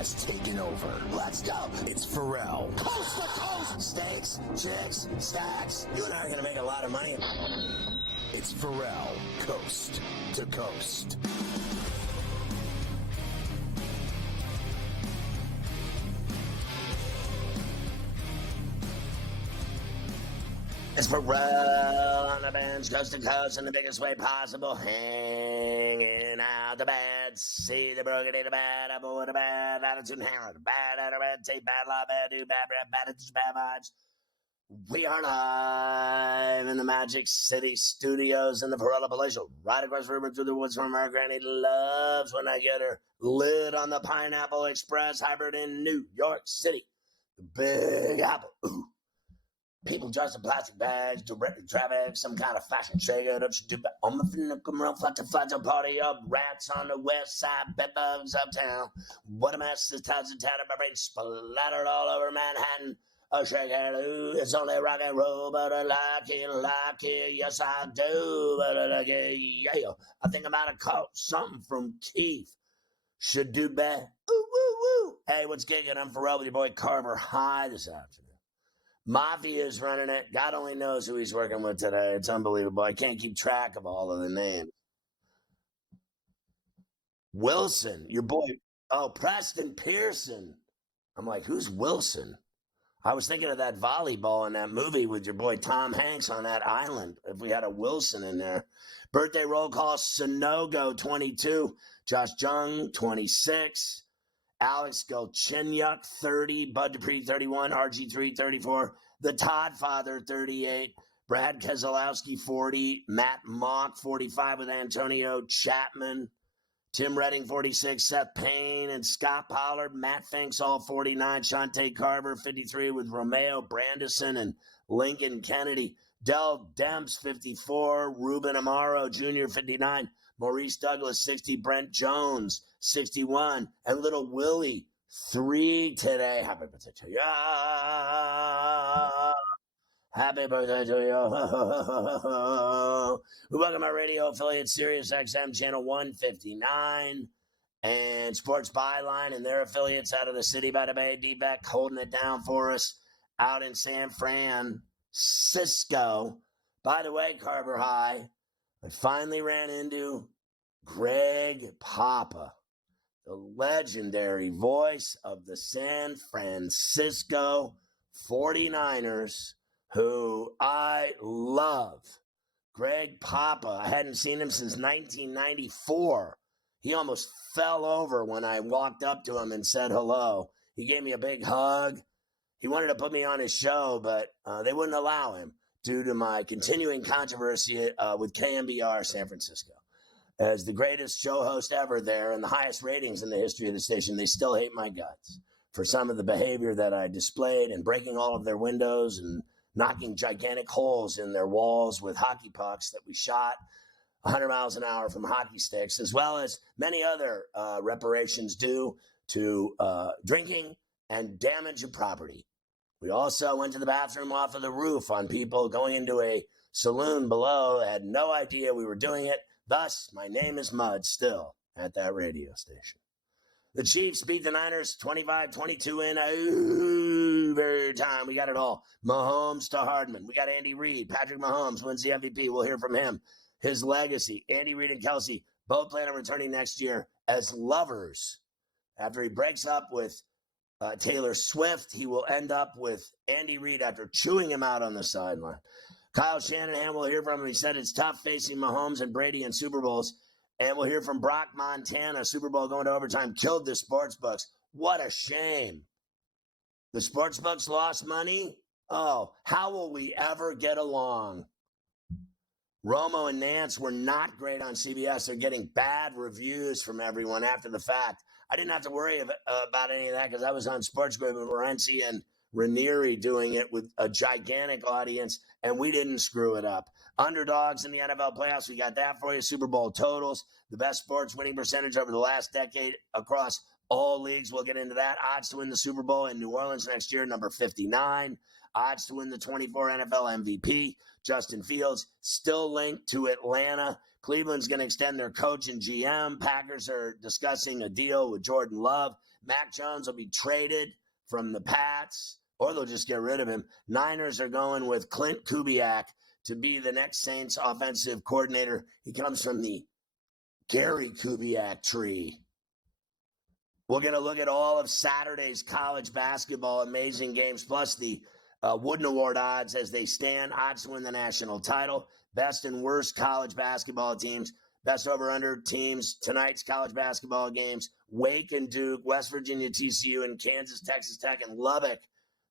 has taken over. Let's go. It's Ferrall. Coast to coast. Steaks, chicks, stacks. You and I are going to make a lot of money. It's Ferrall, coast to coast. It's Ferrall on the bench, coast to coast, in the biggest way possible. Hanging out the bad. See the broken, the bad, avoid the bad attitude, hang on the bad attitude, take bad law, bad do, bad attitude, bad vibes. We are live in the Magic City Studios in the Ferrall Palatial, right across the river through the woods from our granny. Loves when I get her lid on the Pineapple Express hybrid in New York City. The Big Apple. Ooh. People dressed in plastic bags, directed traffic, some kind of fashion trigger. On the phenomenal flutter party of rats on the west side, bedbugs uptown. What a mess, this town's in town, my brain splattered all over Manhattan. A shake and ooh, it's only rock and roll, but I like it, yes I do, but I like it, yeah. I think I might have caught something from Keith. Should do better. Ooh, woo, woo. Hey, what's gigging? I'm Ferrall with your boy Carver High this afternoon. Mafia is running it. God only knows who he's working with today. It's unbelievable. I can't keep track of all of the names. Wilson, your boy. Oh, Preston Pearson. I'm like, who's Wilson? I was thinking of that volleyball in that movie with your boy Tom Hanks on that island. If we had a Wilson in there. Birthday roll call, Sonogo, 22. Josh Jung, 26. Alex Galchenyuk, 30. Bud Dupree, 31. RG3, 34. The Todd Father, 38. Brad Keselowski, 40. Matt Mock, 45 with Antonio Chapman. Tim Redding, 46. Seth Payne and Scott Pollard. Matt Finks, all 49. Shante Carver, 53 with Romeo Brandison and Lincoln Kennedy. Dell Demps, 54. Ruben Amaro Jr., 59. Maurice Douglas, 60. Brent Jones, 61. And little Willie, 3 today. Happy birthday to you. Happy birthday to you. We welcome our radio affiliate, Sirius XM Channel 159, and Sports Byline and their affiliates out of the city by the Bay. D-Beck holding it down for us out in San Francisco. By the way, Carver High, I finally ran into Greg Papa, the legendary voice of the San Francisco 49ers, who I love. Greg Papa, I hadn't seen him since 1994. He almost fell over when I walked up to him and said hello. He gave me a big hug. He wanted to put me on his show, but they wouldn't allow him due to my continuing controversy with KMBR San Francisco. As the greatest show host ever there and the highest ratings in the history of the station, they still hate my guts for some of the behavior that I displayed and breaking all of their windows and knocking gigantic holes in their walls with hockey pucks that we shot 100 miles an hour from hockey sticks, as well as many other reparations due to drinking and damage of property. We also went to the bathroom off of the roof on people going into a saloon below, had no idea we were doing it. Thus, my name is Mud still at that radio station. The Chiefs beat the Niners 25-22 in overtime. We got it all. Mahomes to Hardman. We got Andy Reid. Patrick Mahomes wins the MVP. We'll hear from him. His legacy. Andy Reid and Kelsey both plan on returning next year as lovers. After he breaks up with Taylor Swift, he will end up with Andy Reid after chewing him out on the sideline. Kyle Shanahan, we'll hear from him. He said it's tough facing Mahomes and Brady in Super Bowls. And we'll hear from Brock Montana. Super Bowl going to overtime killed the sportsbooks. What a shame. The sportsbooks lost money? Oh, how will we ever get along? Romo and Nance were not great on CBS. They're getting bad reviews from everyone after the fact. I didn't have to worry about any of that because I was on SportsGrid with Morency and Ranieri doing it with a gigantic audience, and we didn't screw it up. Underdogs in the NFL playoffs, we got that for you. Super Bowl totals, the best sports winning percentage over the last decade across all leagues. We'll get into that. Odds to win the Super Bowl in New Orleans next year, number 59. Odds to win the 24 NFL MVP. Justin Fields still linked to Atlanta. Cleveland's going to extend their coach and GM. Packers are discussing a deal with Jordan Love. Mac Jones will be traded from the Pats, or they'll just get rid of him. Niners are going with Clint Kubiak to be the next Saints offensive coordinator. He comes from the Gary Kubiak tree. We're going to look at all of Saturday's college basketball amazing games, plus the Wooden Award odds as they stand, odds to win the national title, best and worst college basketball teams, best over-under teams, tonight's college basketball games, Wake and Duke, West Virginia, TCU, and Kansas, Texas Tech, and Lubbock.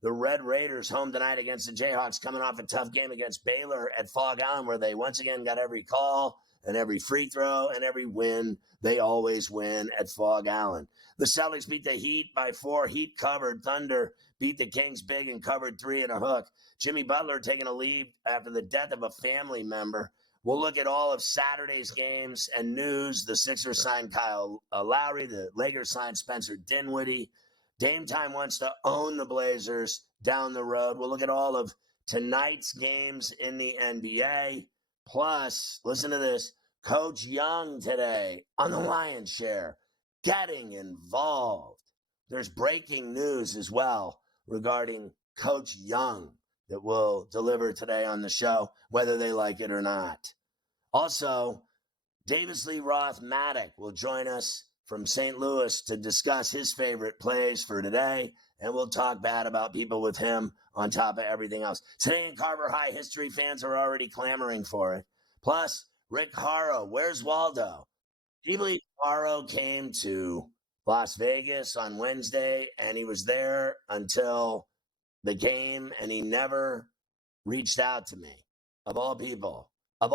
The Red Raiders home tonight against the Jayhawks, coming off a tough game against Baylor at Fog Island, where they once again got every call and every free throw and every win. They always win at Fog Island. The Celtics beat the Heat by 4. Heat covered. Thunder beat the Kings big and covered 3 and a hook. Jimmy Butler taking a leave after the death of a family member. We'll look at all of Saturday's games and news. The Sixers signed Kyle Lowry. The Lakers signed Spencer Dinwiddie. Dame Time wants to own the Blazers down the road. We'll look at all of tonight's games in the NBA. Plus, listen to this, Coach Young today on the Lion's Share getting involved. There's breaking news as well regarding Coach Young that we'll deliver today on the show, whether they like it or not. Also, Davis Lee Roth-Matic will join us from St. Louis to discuss his favorite plays for today, and we'll talk bad about people with him on top of everything else. Today in Carver High, history fans are already clamoring for it. Plus, Rick Haro, where's Waldo? Do you believe Haro came to Las Vegas on Wednesday, and he was there until the game, and he never reached out to me? Of all people, I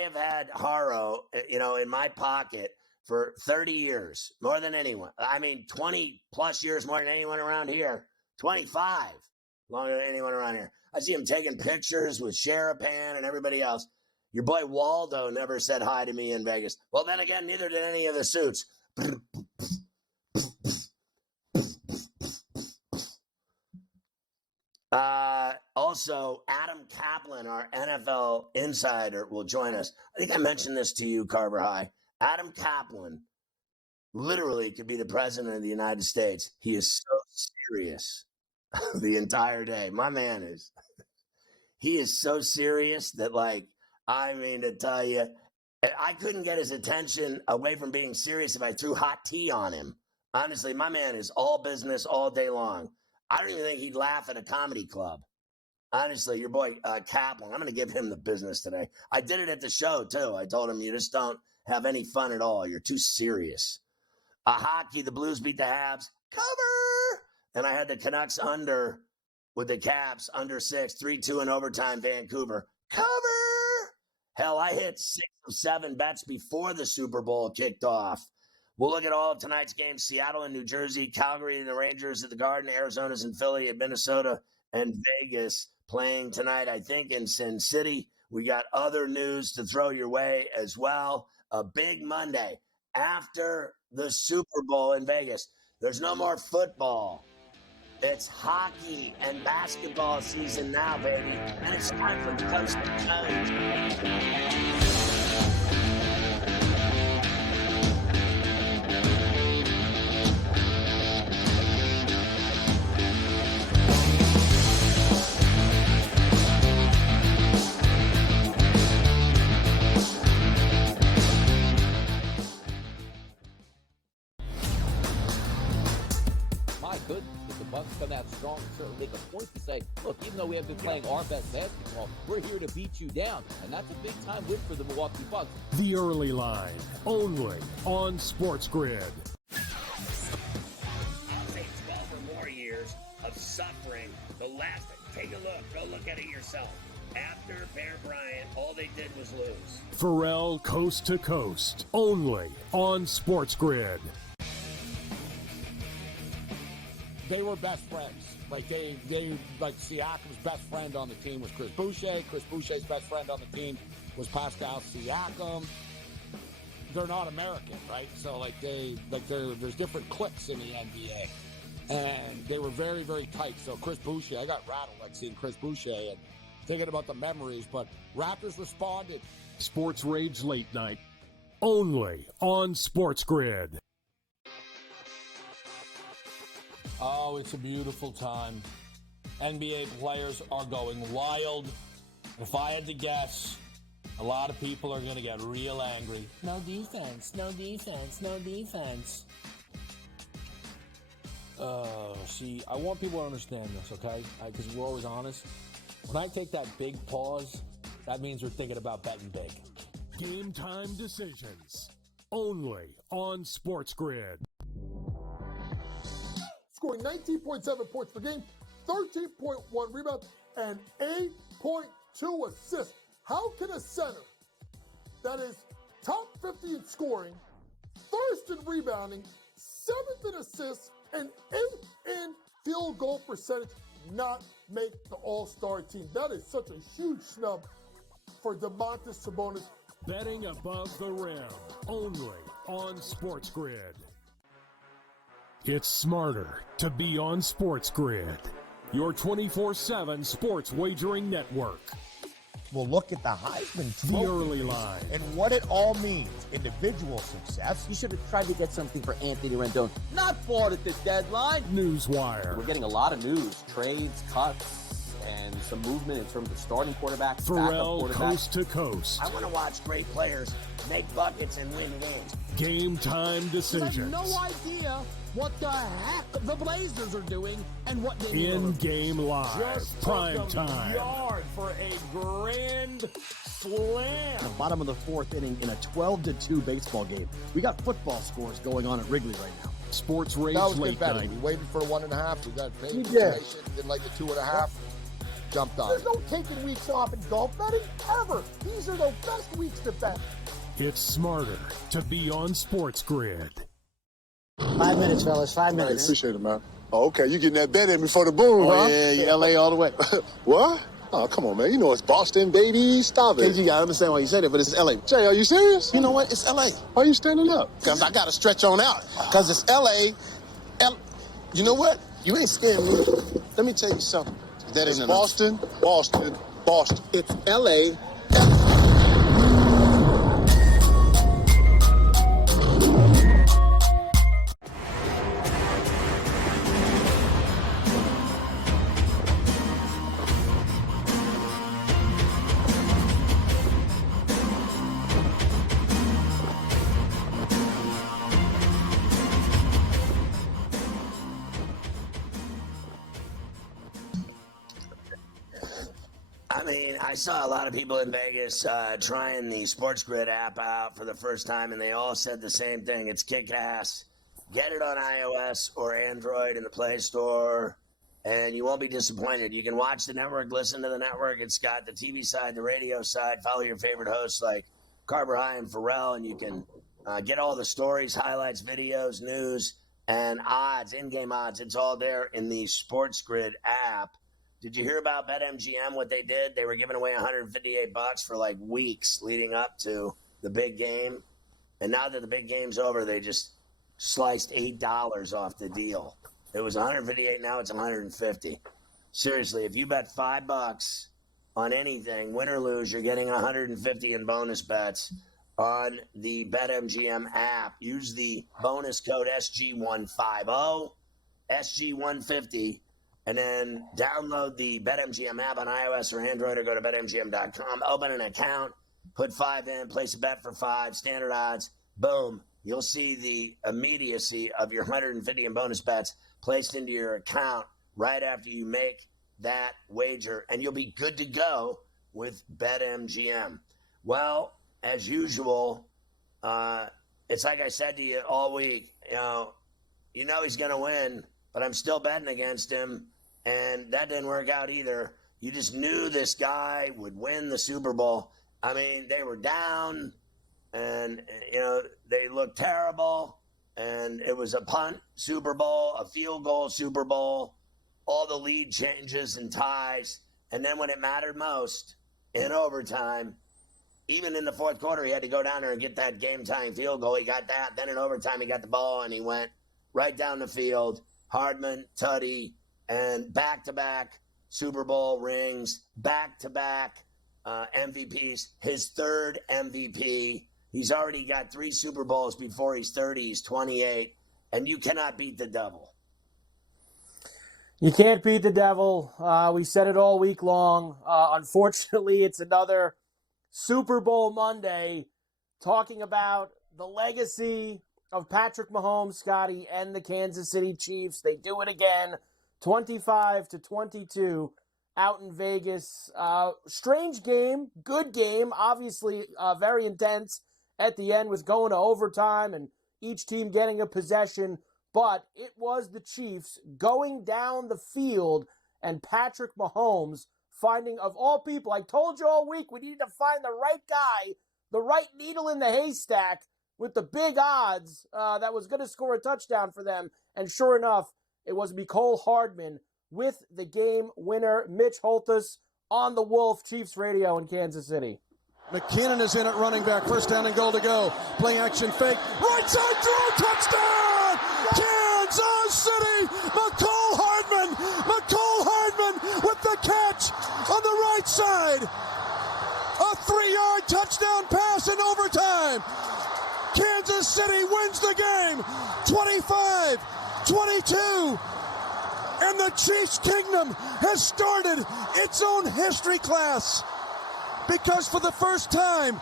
have had Haro, in my pocket for 30 years, more than anyone. I mean, 20 plus years more than anyone around here. 25 longer than anyone around here. I see him taking pictures with Sherapan and everybody else. Your boy Waldo never said hi to me in Vegas. Well, then again, neither did any of the suits. Also, Adam Kaplan, our NFL insider, will join us. I think I mentioned this to you, Carver High. Adam Kaplan literally could be the president of the United States. He is so serious the entire day. My man is. He is so serious that, to tell you, I couldn't get his attention away from being serious if I threw hot tea on him. Honestly, my man is all business all day long. I don't even think he'd laugh at a comedy club. Honestly, your boy Kaplan, I'm going to give him the business today. I did it at the show, too. I told him, you just don't have any fun at all. You're too serious. Hockey, the Blues beat the Habs. Cover! And I had the Canucks under with the Caps, under 6, 3-2 in overtime, Vancouver. Cover! Hell, I hit 6 of 7 bets before the Super Bowl kicked off. We'll look at all of tonight's games. Seattle and New Jersey, Calgary and the Rangers at the Garden, Arizona's in Philly, and Minnesota and Vegas playing tonight, I think, in Sin City. We got other news to throw your way as well. A big Monday after the Super Bowl in Vegas. There's no more football. It's hockey and basketball season now, baby. And it's time for Coast to Coast. Come out strong and certainly make a point to say, look, even though we haven't been playing our best basketball, we're here to beat you down. And that's a big-time win for the Milwaukee Bucks. The Early Line, only on SportsGrid. I'll say 12 or more years of suffering. The last, take a look. Go look at it yourself. After Bear Bryant, all they did was lose. Ferrall Coast to Coast, only on SportsGrid. They were best friends. Like Siakam's best friend on the team was Chris Boucher. Chris Boucher's best friend on the team was Pascal Siakam. They're not American, right? So there's different cliques in the NBA, and they were very, very tight. So Chris Boucher, I got rattled seeing Chris Boucher and thinking about the memories. But Raptors responded. Sports Rage Late Night, only on SportsGrid. Oh, it's a beautiful time. NBA players are going wild. If I had to guess, a lot of people are going to get real angry. No defense, no defense, no defense. See, I want people to understand this, okay? Because we're always honest. When I take that big pause, that means we're thinking about betting big. Game time decisions. Only on SportsGrid. Scoring 19.7 points per game, 13.1 rebounds, and 8.2 assists. How can a center that is top 50 in scoring, first in rebounding, 7th in assists, and 8th in field goal percentage not make the All-Star team? That is such a huge snub for Domantas Sabonis. Betting above the rim. Only on SportsGrid. It's smarter to be on SportsGrid, your 24/7 sports wagering network. We'll look at the Heisman The Trophy early line. and what it all means. Individual success. You should have tried to get something for Anthony Rendon. Not bought at the deadline. Newswire. We're getting a lot of news, trades, cuts, and some movement in terms of starting quarterbacks, backup Ferrall quarterbacks. coast to coast. I want to watch great players make buckets and win games. Game time I decisions. have no idea what the heck the Blazers are doing and what they In-game live. Just Prime took them time. yard for a grand slam. The bottom of the fourth inning in a 12-2 baseball game. We got football scores going on at Wrigley right now. Sports That Rage was Late competitive. Night. We waited for 1.5. We got paid We did. situation. Didn't like the 2.5. Jumped on There's it. no taking weeks off in golf betting ever. These are the best weeks to bet. It's smarter to be on SportsGrid. 5 minutes, fellas. 5 minutes. Appreciate it, man. Oh, okay. You getting that bet in before the boom, huh? Yeah, LA all the way. What? Oh, come on, man. You know it's Boston, baby. Stop it. KG, I understand why you said it, but it's LA. Jay, are you serious? You know what? It's LA. Why are you standing up? Because I got to stretch on out. Because it's LA. You know what? You ain't scaring me. Let me tell you something. That It's ain't Boston, Boston, Boston. It's LA. I mean, I saw a lot of people in Vegas trying the SportsGrid app out for the first time, and they all said the same thing. It's kick-ass. Get it on iOS or Android in the Play Store, and you won't be disappointed. You can watch the network, listen to the network. It's got the TV side, the radio side. Follow your favorite hosts like Carver High and Ferrall, and you can get all the stories, highlights, videos, news, and odds, in-game odds. It's all there in the SportsGrid app. Did you hear about BetMGM, what they did? They were giving away $158 for like weeks leading up to the big game. And now that the big game's over, they just sliced $8 off the deal. It was $158, now it's $150. Seriously, if you bet $5 on anything, win or lose, you're getting $150 in bonus bets on the BetMGM app. Use the bonus code SG150, SG150. And then download the BetMGM app on iOS or Android, or go to BetMGM.com. Open an account, put 5 in, place a bet for 5, standard odds. Boom. You'll see the immediacy of your 150 in bonus bets placed into your account right after you make that wager, and you'll be good to go with BetMGM. Well, as usual, it's like I said to you all week. You know he's going to win, but I'm still betting against him. And that didn't work out either. You just knew this guy would win the Super Bowl. I mean, they were down, and, they looked terrible. And it was a punt Super Bowl, a field goal Super Bowl, all the lead changes and ties. And then when it mattered most, in overtime, even in the fourth quarter, he had to go down there and get that game-tying field goal. He got that. Then in overtime, he got the ball, and he went right down the field. Hardman, Tutty, and back-to-back Super Bowl rings, back-to-back MVPs. His third MVP. He's already got 3 Super Bowls before he's 30. He's 28. And you cannot beat the double. You can't beat the devil. We said it all week long. Unfortunately, it's another Super Bowl Monday talking about the legacy of Patrick Mahomes, Scotty, and the Kansas City Chiefs. They do it again, 25-22 out in Vegas. Strange game, good game, obviously very intense at the end with going to overtime and each team getting a possession. But it was the Chiefs going down the field and Patrick Mahomes finding, of all people, I told you all week we needed to find the right guy, the right needle in the haystack with the big odds that was going to score a touchdown for them. And sure enough, it was Mecole Hardman with the game winner. Mitch Holthus on the Wolf, Chiefs Radio in Kansas City. McKinnon is in at running back. First down and goal to go. Play action fake. Right side throw. Touchdown! Kansas City! Mecole Hardman with the catch on the right side. A 3-yard touchdown pass in overtime. Kansas City wins the game. 25-22. And the Chiefs Kingdom has started its own history class. Because for the first time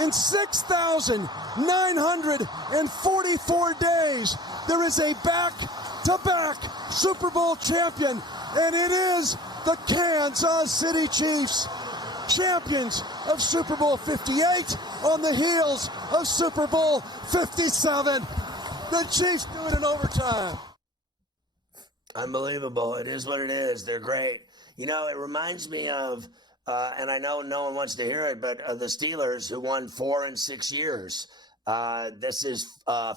in 6,944 days, there is a back-to-back Super Bowl champion, and it is the Kansas City Chiefs, champions of Super Bowl 58 on the heels of Super Bowl 57. The Chiefs do it in overtime. Unbelievable. It is what it is. They're great. You know, it reminds me of and I know no one wants to hear it, but the Steelers, who won 4 in 6 years. This is 4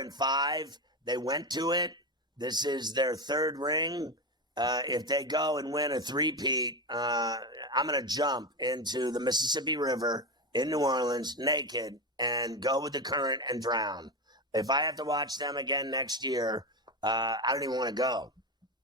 and 5. They went to it. This is their third ring. If they go and win a three-peat, I'm going to jump into the Mississippi River in New Orleans naked and go with the current and drown. If I have to watch them again next year, I don't even want to go.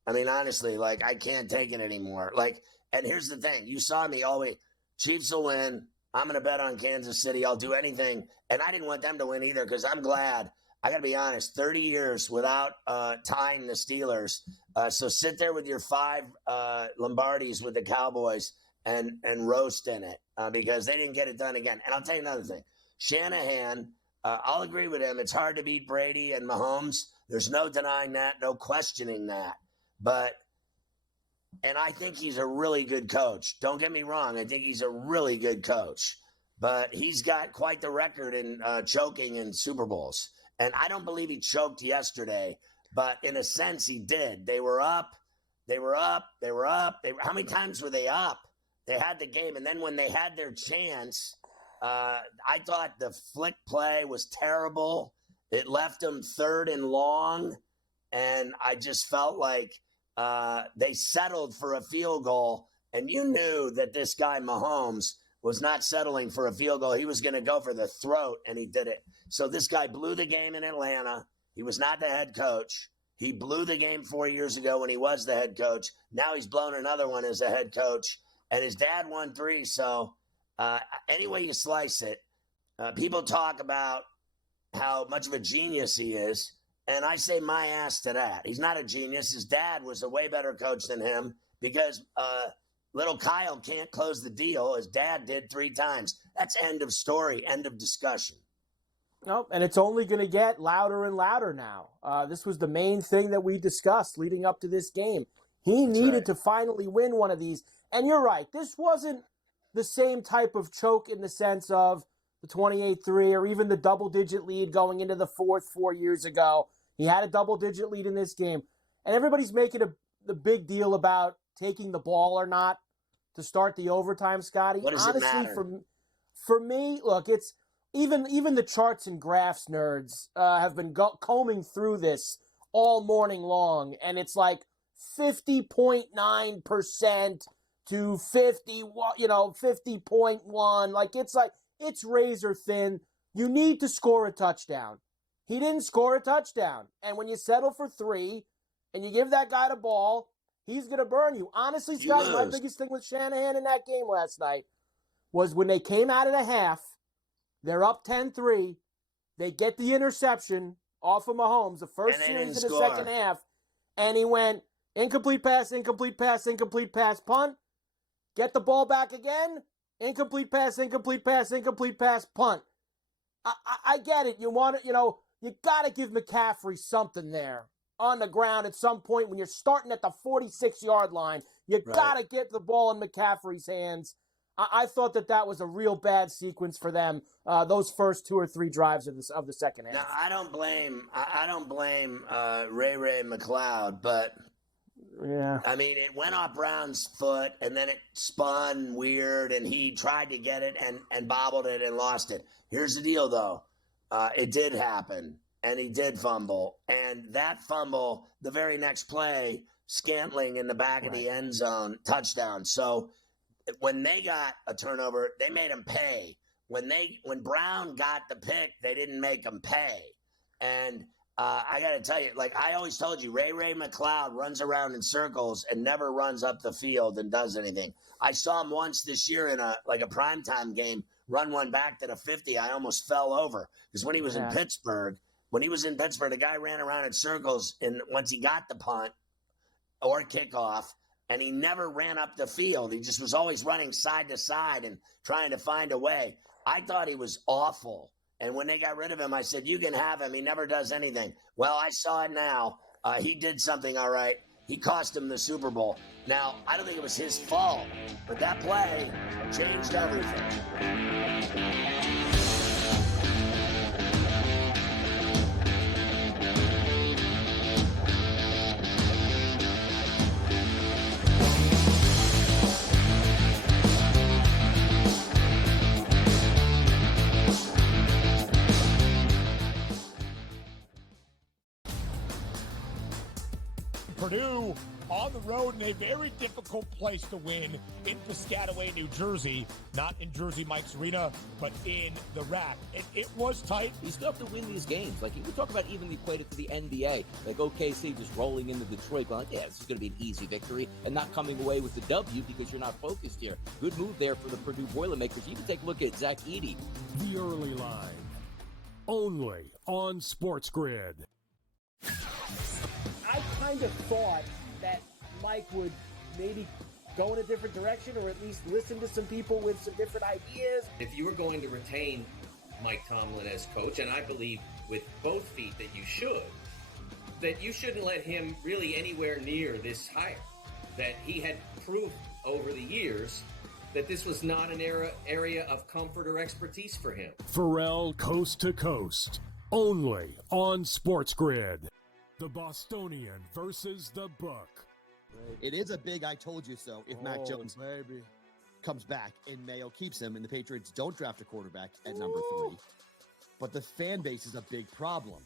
I mean, honestly, like, I can't take it anymore. Like, and here's the thing. You saw me all week. Chiefs will win. I'm going to bet on Kansas City. I'll do anything. And I didn't want them to win either because I'm glad. I got to be honest, 30 years without tying the Steelers. So sit there with your 5 Lombardis with the Cowboys and roast in it because they didn't get it done again. And I'll tell you another thing. Shanahan, I'll agree with him. It's hard to beat Brady and Mahomes. There's no denying that, no questioning that. And I think he's a really good coach. Don't get me wrong. I think he's a really good coach. But he's got quite the record in choking in Super Bowls. And I don't believe he choked yesterday. But in a sense, he did. They were up. How many times were they up? They had the game. And then when they had their chance, I thought the flick play was terrible. It left them 3rd and long. And I just felt like they settled for a field goal, and you knew that this guy Mahomes was not settling for a field goal. He was going to go for the throat, and he did it. So this guy blew the game in Atlanta. He was not the head coach. He blew the game 4 years ago when he was the head coach. Now he's blown another one as a head coach, and his dad won 3. So any way you slice it, people talk about how much of a genius he is. And I say my ass to that. He's not a genius. His dad was a way better coach than him because little Kyle can't close the deal. His dad did 3 times. That's end of story, end of discussion. Nope, and it's only going to get louder and louder now. This was the main thing that we discussed leading up to this game. He needed to finally win one of these. And you're right. This wasn't the same type of choke in the sense of the 28-3 or even the double-digit lead going into the 4th 4 years ago. He had a double-digit lead in this game. And everybody's making the big deal about taking the ball or not to start the overtime, Scotty. What does it matter? For me, look, it's even the charts and graphs nerds have been combing through this all morning long, and it's like 50.9% to 50.1. Like it's razor thin. You need to score a touchdown. He didn't score a touchdown. And when you settle for 3 and you give that guy the ball, he's going to burn you. Honestly, Scott, my biggest thing with Shanahan in that game last night was when they came out of the half, they're up 10-3. They get the interception off of Mahomes, the first series of the second half, and he went, Incomplete pass, incomplete pass, incomplete pass, punt. Get the ball back again. Incomplete pass, incomplete pass, incomplete pass, punt. I get it. You want it, you got to give McCaffrey something there on the ground at some point when you're starting at the 46-yard line. You got to get the ball in McCaffrey's hands. I thought that was a real bad sequence for them, those first 2 or 3 drives of the second half. Now, I don't blame Ray McLeod, but yeah, I mean, it went off Brown's foot, and then it spun weird, and he tried to get it and bobbled it and lost it. Here's the deal, though. It did happen, and he did fumble. And that fumble, the very next play, Scantling in the back of the end zone, touchdown. So when they got a turnover, they made him pay. When Brown got the pick, they didn't make him pay. And I got to tell you, like I always told you, Ray McLeod runs around in circles and never runs up the field and does anything. I saw him once this year in a primetime game, run one back to the 50. I almost fell over because when he was in Pittsburgh, the guy ran around in circles, and once he got the punt or kickoff, and he never ran up the field. He just was always running side to side and trying to find a way. I thought he was awful. And when they got rid of him, I said, you can have him. He never does anything. Well, I saw it now. He did something all right. He cost him the Super Bowl. Now, I don't think it was his fault, but that play changed everything. Purdue on the road in a very difficult place to win in Piscataway, New Jersey. Not in Jersey Mike's Arena, but in the RAC. And it was tight. You still have to win these games. Like, you talk about even equate it to the NBA. Like, OKC just rolling into Detroit, going, yeah, this is going to be an easy victory, and not coming away with the W because you're not focused here. Good move there for the Purdue Boilermakers. You can take a look at Zach Edey. The early line. Only on SportsGrid. I kind of thought that Mike would maybe go in a different direction, or at least listen to some people with some different ideas. If you were going to retain Mike Tomlin as coach, and I believe with both feet that you should, that you shouldn't let him really anywhere near this hire. That he had proof over the years that this was not an area of comfort or expertise for him. Ferrall coast to coast. Only on SportsGrid. The Bostonian versus the Book. It is a big I told you so if Mac Jones comes back and Mayo keeps him and the Patriots don't draft a quarterback at number 3. But the fan base is a big problem.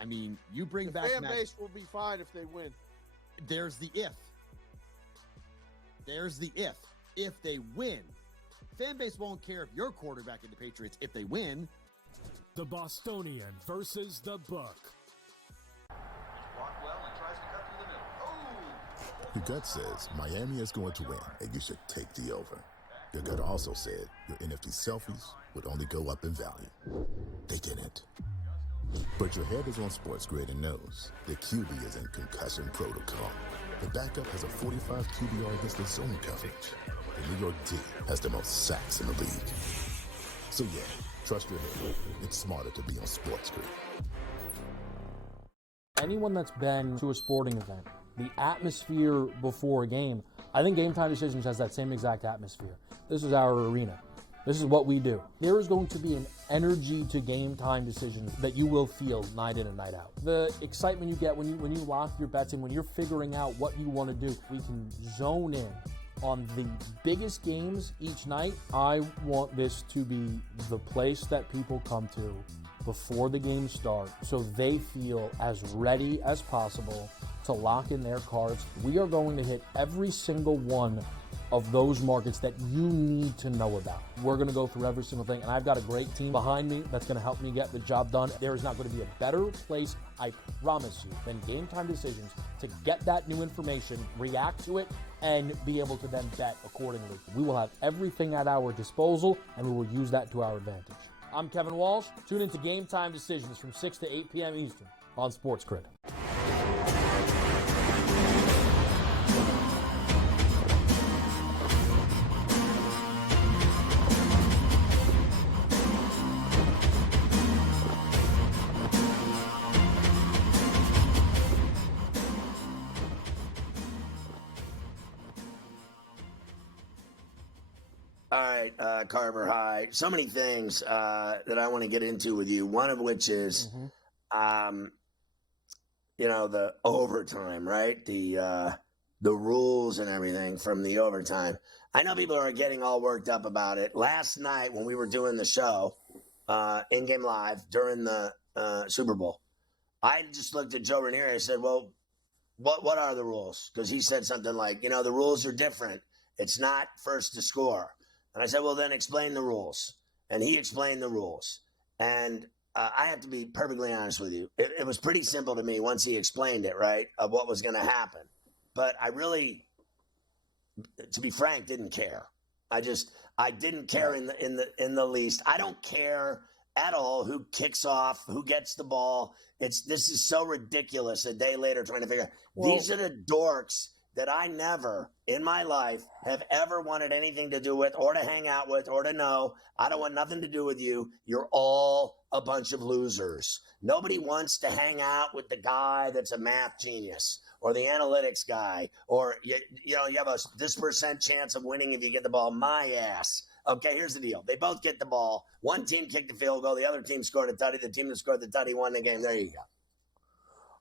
I mean, you bring back the fan base will be fine if they win. There's the if. If they win, fan base won't care if you're quarterback in the Patriots if they win. The Bostonian versus the Book. Your gut says Miami is going to win, and you should take the over. Your gut also said your NFT selfies would only go up in value. They didn't. But your head is on SportsGrid and knows the QB is in concussion protocol. The backup has a 45 QBR against the zone coverage. The New York D has the most sacks in the league. So yeah, trust your head. It's smarter to be on SportsGrid. Anyone that's been to a sporting event, the atmosphere before a game, I think Game Time Decisions has that same exact atmosphere. This is our arena. This is what we do. There is going to be an energy to Game Time Decisions that you will feel night in and night out. The excitement you get when you lock your bets in, when you're figuring out what you want to do, we can zone in on the biggest games each night. I want this to be the place that people come to before the games start so they feel as ready as possible to lock in their cards. We are going to hit every single one of those markets that you need to know about. We're going to go through every single thing, and I've got a great team behind me that's going to help me get the job done. There is not going to be a better place, I promise you, than Game Time Decisions to get that new information, react to it, and be able to then bet accordingly. We will have everything at our disposal, and we will use that to our advantage. I'm Kevin Walsh. Tune into Game Time Decisions from 6 to 8 p.m. Eastern on SportsGrid. All right, Carver High. So many things that I want to get into with you. One of which is, the overtime, right? The rules and everything from the overtime. I know people are getting all worked up about it. Last night when we were doing the show, in-game live during the Super Bowl, I just looked at Joe Ranieri and said, well, what are the rules? Because he said something like, the rules are different. It's not first to score. And I said, well, then explain the rules. And he explained the rules. And I have to be perfectly honest with you. It was pretty simple to me once he explained it, right, of what was going to happen. But I really, to be frank, didn't care. I didn't care in the least. I don't care at all who kicks off, who gets the ball. This is so ridiculous a day later trying to figure out. These are the dorks that I never in my life have ever wanted anything to do with or to hang out with or to know. I don't want nothing to do with you. You're all a bunch of losers. Nobody wants to hang out with the guy that's a math genius or the analytics guy or, you have this % chance of winning if you get the ball. My ass. Okay, here's the deal. They both get the ball. One team kicked the field goal. The other team scored a tutty. The team that scored the tutty won the game. There you go.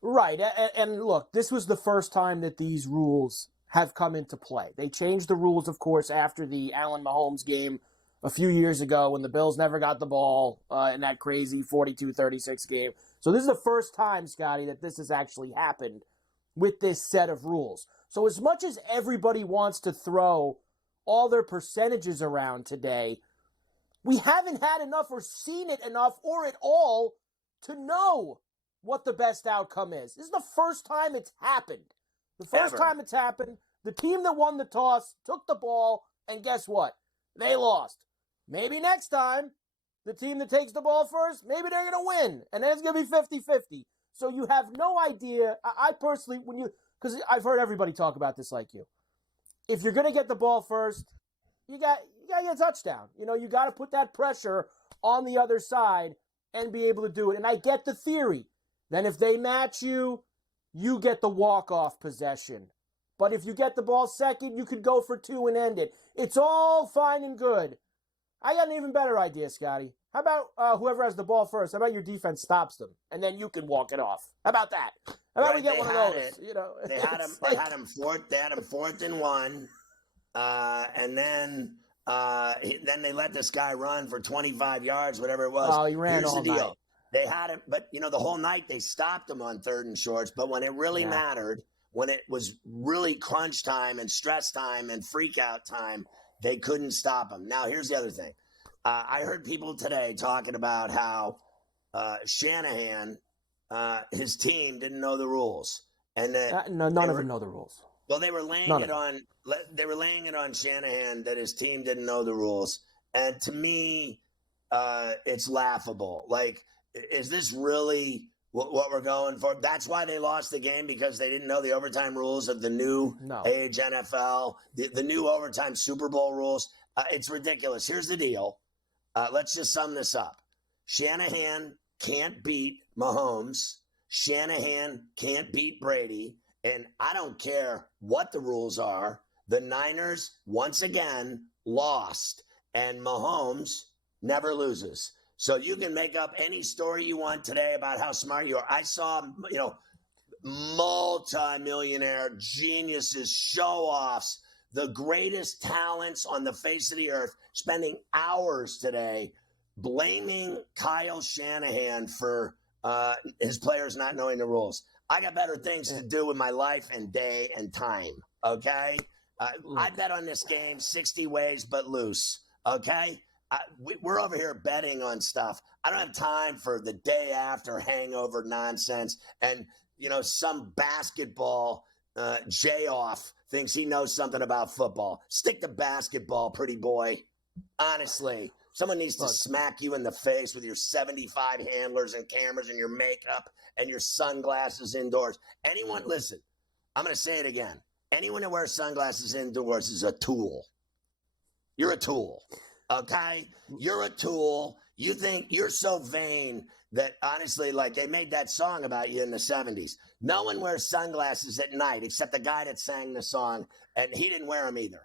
Right. And look, this was the first time that these rules have come into play. They changed the rules, of course, after the Allen Mahomes game a few years ago when the Bills never got the ball in that crazy 42-36 game. So this is the first time, Scotty, that this has actually happened with this set of rules. So as much as everybody wants to throw all their percentages around today, we haven't had enough or seen it enough or at all to know what the best outcome is. This is the first time it's happened. The first time it's happened, the team that won the toss took the ball, and guess what? They lost. Maybe next time, the team that takes the ball first, maybe they're going to win, and then it's going to be 50-50. So you have no idea. I personally, because I've heard everybody talk about this like you. If you're going to get the ball first, you got to get a touchdown. You got to put that pressure on the other side and be able to do it. And I get the theory. Then if they match you, you get the walk-off possession. But if you get the ball second, you could go for 2 and end it. It's all fine and good. I got an even better idea, Scotty. How about whoever has the ball first? How about your defense stops them, and then you can walk it off? How about that? How about we get one of those? They had him 4th and 1, and then they let this guy run for 25 yards, whatever it was. Oh, he ran all night. They had him, but the whole night they stopped him on 3rd and shorts. But when it really mattered, when it was really crunch time and stress time and freak out time, they couldn't stop him. Now, here's the other thing. I heard people today talking about how Shanahan, his team didn't know the rules, and that none of them know the rules. Well, they were laying it on Shanahan that his team didn't know the rules, and to me, it's laughable. Like, is this really what we're going for? That's why they lost the game, because they didn't know the overtime rules of the new age NFL, the new overtime Super Bowl rules. It's ridiculous. Here's the deal. Let's just sum this up. Shanahan can't beat Mahomes. Shanahan can't beat Brady. And I don't care what the rules are. The Niners, once again, lost. And Mahomes never loses. So you can make up any story you want today about how smart you are. I saw, multi-millionaire geniuses, show-offs, the greatest talents on the face of the earth, spending hours today blaming Kyle Shanahan for his players not knowing the rules. I got better things to do with my life and day and time, okay? I bet on this game 60 ways but loose, okay? We're over here betting on stuff. I don't have time for the day after hangover nonsense. And, some basketball J-off thinks he knows something about football. Stick to basketball, pretty boy. Honestly, someone needs to smack you in the face with your 75 handlers and cameras and your makeup and your sunglasses indoors. Listen, I'm going to say it again. Anyone that wears sunglasses indoors is a tool. You're a tool. Okay? You're a tool. You think you're so vain that, honestly, like they made that song about you in the 70s. No one wears sunglasses at night except the guy that sang the song, and he didn't wear them either.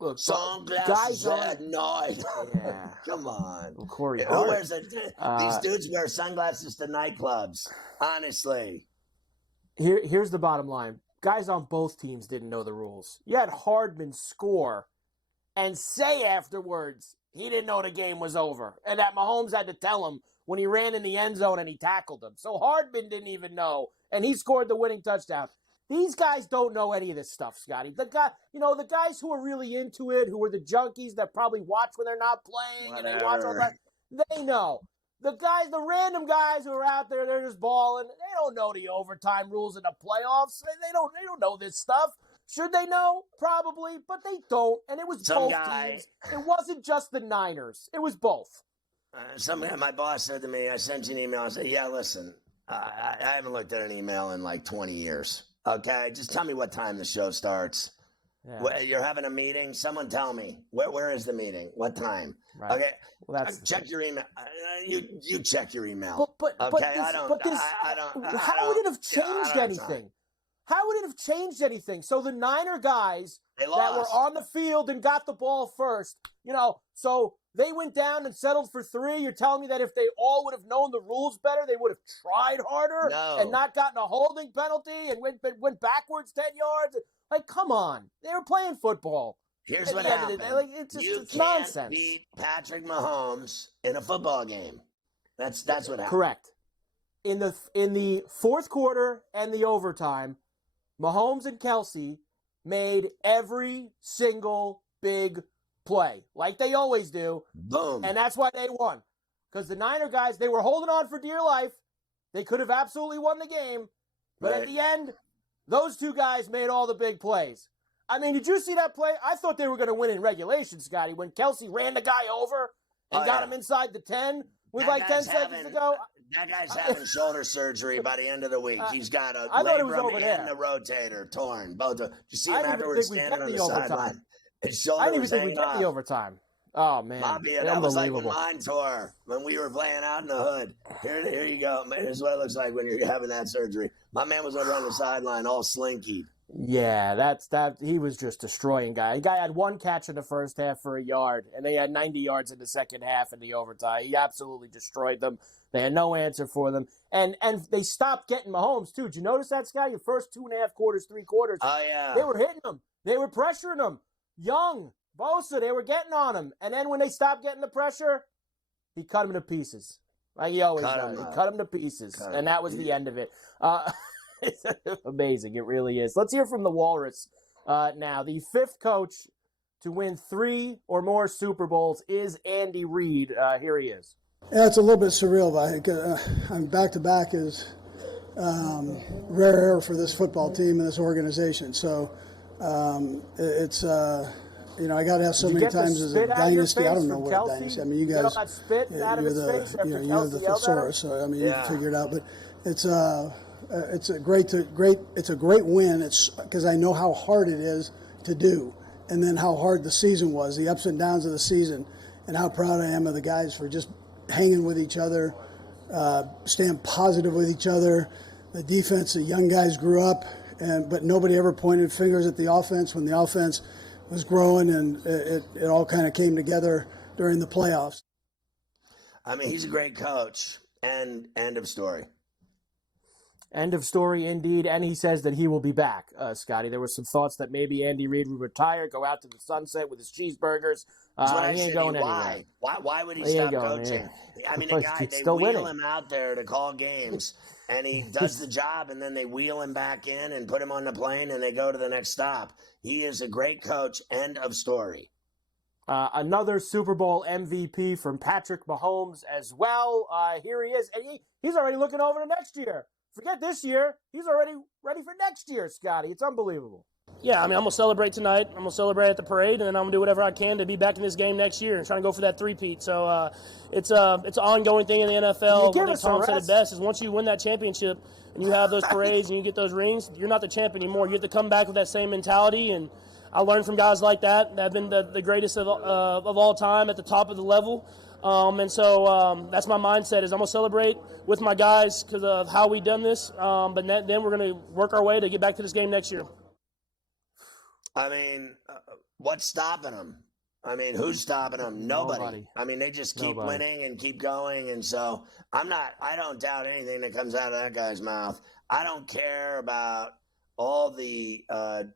Look, sunglasses at night. Yeah. Come on. Corey Who Hart. wears these dudes wear sunglasses to nightclubs. Honestly. Here's the bottom line. Guys on both teams didn't know the rules. You had Hardman score and say afterwards he didn't know the game was over, and that Mahomes had to tell him when he ran in the end zone and he tackled him. So Hardman didn't even know, and he scored the winning touchdown. These guys don't know any of this stuff, Scotty. The guys who are really into it, who are the junkies that probably watch when they're not playing and they watch all that, they know. The random guys who are out there, they're just balling. They don't know the overtime rules in the playoffs. They don't know this stuff. Should they know? Probably, but they don't. And it was both teams. It wasn't just the Niners. It was both. My boss said to me, I sent you an email. I said, yeah, listen, I haven't looked at an email in like 20 years. Okay, just tell me what time the show starts. Yeah. You're having a meeting? Someone tell me. Where is the meeting? What time? Right. Okay, well, check your email. You check your email. But how would it have changed anything? How would it have changed anything? So the Niner guys that were on the field and got the ball first, so they went down and settled for 3. You're telling me that if they all would have known the rules better, they would have tried harder and not gotten a holding penalty and went backwards 10 yards? Like, come on. They were playing football. Here's what happened. It's nonsense. You can't beat Patrick Mahomes in a football game. That's what happened. Correct. In the fourth quarter and the overtime, Mahomes and Kelsey made every single big play, like they always do. Boom. And that's why they won. Because the Niner guys, they were holding on for dear life. They could have absolutely won the game. But at the end, those two guys made all the big plays. I mean, did you see that play? I thought they were going to win in regulation, Scotty, when Kelsey ran the guy over and got him inside the 10 with like 10 seconds to go. That guy's having shoulder surgery by the end of the week. He's got a labrum and a rotator torn. Both. Did you see him afterwards standing on the sideline? His shoulder I didn't even was think we hanging get the overtime. Oh, man. Bobby, that was like when mine tore, when we were playing out in the hood. Here you go. Man, here's what it looks like when you're having that surgery. My man was over on the sideline all slinky. Yeah, that. He was just destroying guys. The guy had 1 catch in the first half for 1 yard, and they had 90 yards in the second half in the overtime. He absolutely destroyed them. They had no answer for them. And they stopped getting Mahomes, too. Did you notice that, Scott? Your first 2.5 quarters, 3 quarters. Oh, yeah. They were hitting him. They were pressuring him. Young, Bosa, they were getting on him. And then when they stopped getting the pressure, he cut him to pieces. Like he always does. He cut him to pieces. And that was the end of it. It's amazing. It really is. Let's hear from the Walrus now. The 5th coach to win 3 or more Super Bowls is Andy Reid. Here he is. Yeah, it's a little bit surreal, but I'm back-to-back is rare air for this football team and this organization. So it's I got to have so many times as a dynasty. I don't know what a dynasty. I mean, you guys, you're the thesaurus. So I mean, you can figure it out. But it's a great win. It's because I know how hard it is to do, and then how hard the season was, the ups and downs of the season, and how proud I am of the guys for just hanging with each other, staying positive with each other. The defense, the young guys grew up, but nobody ever pointed fingers at the offense when the offense was growing, and it all kind of came together during the playoffs. I mean, he's a great coach, and end of story. End of story, indeed. And he says that he will be back, Scotty. There were some thoughts that maybe Andy Reid would retire, go out to the sunset with his cheeseburgers. He ain't going anywhere. Why would he stop coaching? I mean, the guy, they wheel him out there to call games, and he does the job, and then they wheel him back in and put him on the plane, and they go to the next stop. He is a great coach. End of story. Another Super Bowl MVP from Patrick Mahomes as well. Here he is. And he's already looking over to next year. Forget this year. He's already ready for next year, Scotty. It's unbelievable. Yeah, I mean, I'm going to celebrate tonight. I'm going to celebrate at the parade, and then I'm going to do whatever I can to be back in this game next year and trying to go for that three-peat. So it's an ongoing thing in the NFL. I think Tom said it best, is once you win that championship and you have those parades and you get those rings, you're not the champ anymore. You have to come back with that same mentality, and I learned from guys like that have been the greatest of all time at the top of the level. And so that's my mindset, is I'm going to celebrate with my guys because of how we done this. But then we're going to work our way to get back to this game next year. I mean, what's stopping them? I mean, who's stopping them? Nobody. I mean, they just keep winning and keep going. And so I don't doubt anything that comes out of that guy's mouth. I don't care about all the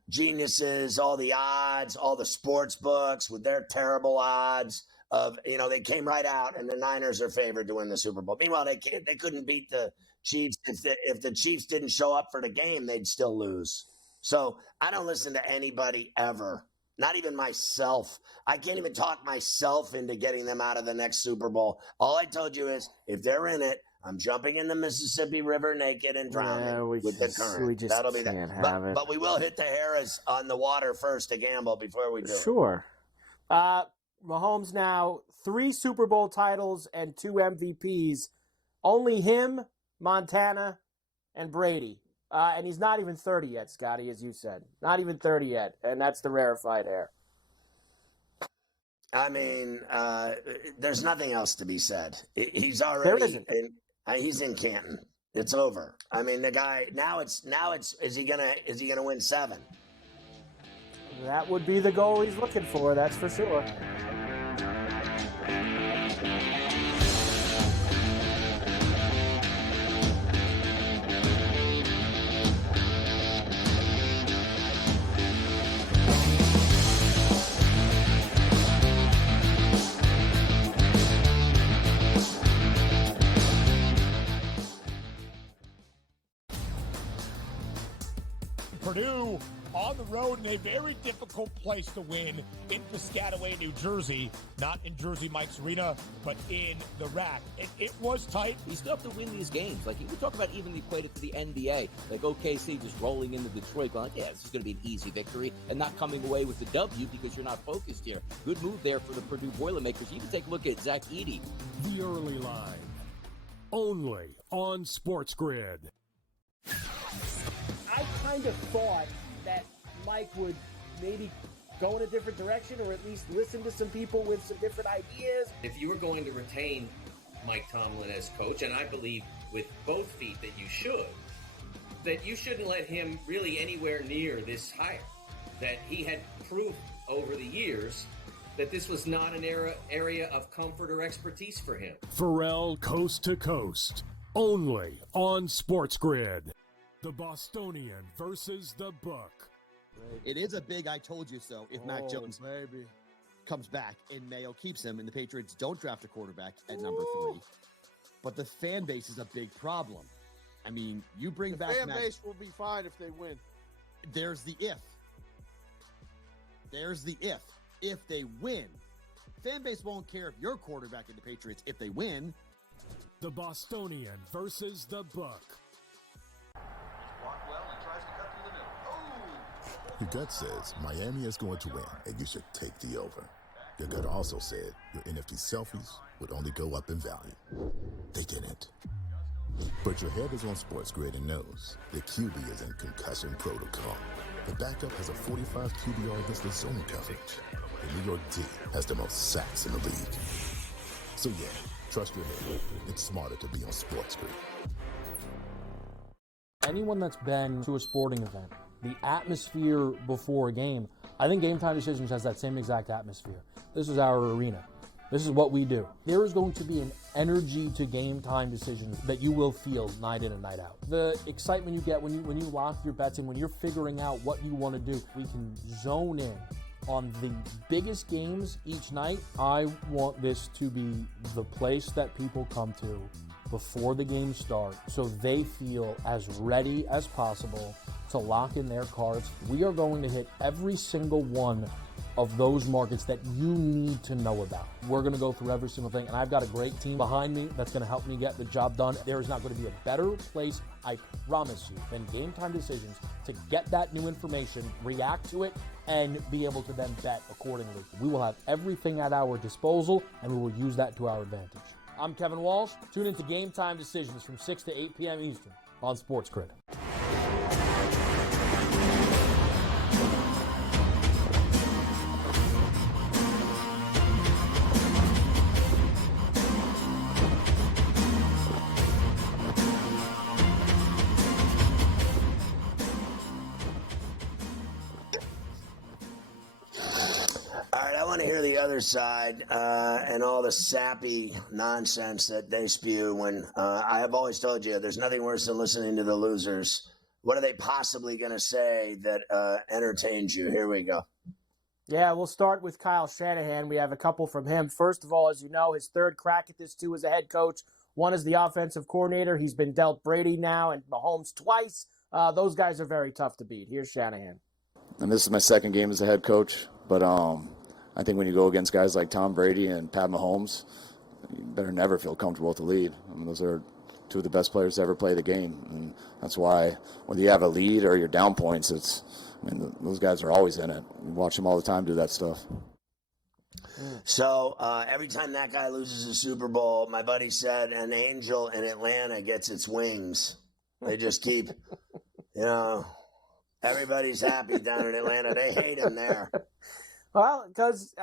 geniuses, all the odds, all the sports books with their terrible odds of, they came right out and the Niners are favored to win the Super Bowl. Meanwhile, they couldn't beat the Chiefs. If the Chiefs didn't show up for the game, they'd still lose. So I don't listen to anybody ever, not even myself. I can't even talk myself into getting them out of the next Super Bowl. All I told you is if they're in it, I'm jumping in the Mississippi River naked and drowning with the current. We just That'll be can't that. have it. But we will hit the Harris on the water first to gamble before we do it. Sure. Mahomes now 3 Super Bowl titles and 2 MVPs. Only him, Montana, and Brady. And he's not even 30 yet, Scotty, as you said. Not even 30 yet, and that's the rarefied air. I mean, there's nothing else to be said. He's already. There isn't. He's in Canton. It's over. I mean, the guy now. It's is he gonna win 7? That would be the goal he's looking for. That's for sure. Purdue on the road in a very difficult place to win in Piscataway, New Jersey. Not in Jersey Mike's Arena, but in the rack. It was tight. You still have to win these games. Like, you talk about even equate it to the NBA. Like OKC just rolling into Detroit, going, this is going to be an easy victory, and not coming away with the W because you're not focused here. Good move there for the Purdue Boilermakers. You even take a look at Zach Edey. The early line. Only on SportsGrid. I kind of thought that Mike would maybe go in a different direction or at least listen to some people with some different ideas. If you were going to retain Mike Tomlin as coach, and I believe with both feet that you shouldn't let him really anywhere near this hire. That he had proved over the years that this was not an area of comfort or expertise for him. Ferrall coast to coast. Only on SportsGrid. The Bostonian versus the Book. It is a big I told you so if Mac Jones comes back and Mayo keeps him and the Patriots don't draft a quarterback at number 3. But the fan base is a big problem. I mean, you bring back fan base will be fine if they win. There's the if. There's the if. If they win, fan base won't care if you're quarterback in the Patriots if they win. The Bostonian versus the Book. Your gut says Miami is going to win, and you should take the over. Your gut also said your NFT selfies would only go up in value. They didn't. But your head is on SportsGrid and knows the QB is in concussion protocol. The backup has a 45 QBR against the zone coverage. The New York D has the most sacks in the league. So yeah, trust your head. It's smarter to be on SportsGrid. Anyone that's been to a sporting event, the atmosphere before a game, I think Game Time Decisions has that same exact atmosphere. This is our arena. This is what we do. There is going to be an energy to Game Time Decisions that you will feel night in and night out. The excitement you get when you lock your bets in, when you're figuring out what you want to do, we can zone in on the biggest games each night. I want this to be the place that people come to before the games start so they feel as ready as possible to lock in their cards. We are going to hit every single one of those markets that you need to know about. We're going to go through every single thing, and I've got a great team behind me that's going to help me get the job done. There is not going to be a better place, I promise you, than Game Time Decisions to get that new information, react to it, and be able to then bet accordingly. We will have everything at our disposal, and we will use that to our advantage. I'm Kevin Walsh. Tune into Game Time Decisions from 6 to 8 p.m. Eastern on SportsGrid. want to hear the other side and all the sappy nonsense that they spew when I have always told you there's nothing worse than listening to the losers. What are they possibly going to say that entertains you? Here we go. Yeah, we'll start with Kyle Shanahan. We have a couple from him. First of all, as you know, his third crack at this too as a head coach. One as the offensive coordinator. He's been dealt Brady now and Mahomes twice. Those guys are very tough to beat. Here's Shanahan. And this is my second game as a head coach, but I think when you go against guys like Tom Brady and Pat Mahomes, you better never feel comfortable with the lead. I mean, those are two of the best players to ever play the game, and that's why whether you have a lead or you're down points, those guys are always in it. You watch them all the time do that stuff. So every time that guy loses a Super Bowl, my buddy said an angel in Atlanta gets its wings. They just keep, everybody's happy down in Atlanta. They hate him there. Well, because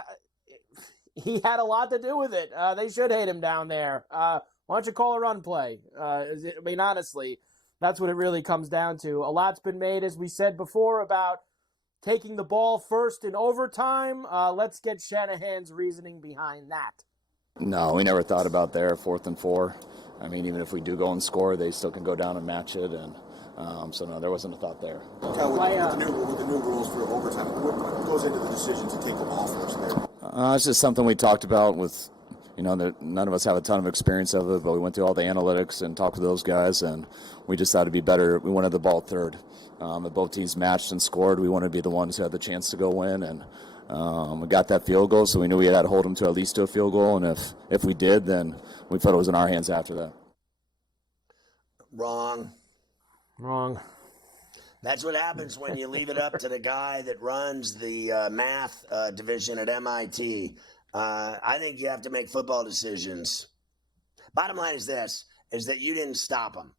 he had a lot to do with it. They should hate him down there. Why don't you call a run play? Honestly, that's what it really comes down to. A lot's been made, as we said before, about taking the ball first in overtime. Let's get Shanahan's reasoning behind that. No, we never thought about there, 4th and 4. I mean, even if we do go and score, they still can go down and match it. And so, no, there wasn't a thought there. Cal, with the new rules for overtime, what goes into the decision to take the ball first there? It's just something we talked about with, none of us have a ton of experience of it, but we went through all the analytics and talked with those guys, and we just thought it'd be better. We wanted the ball third. If both teams matched and scored, we wanted to be the ones who had the chance to go win, and we got that field goal, so we knew we had to hold them to at least to a field goal, and if we did, then we thought it was in our hands after that. Wrong. That's what happens when you leave it up to the guy that runs the math division at MIT. I think you have to make football decisions. Bottom line is this, is that you didn't stop them.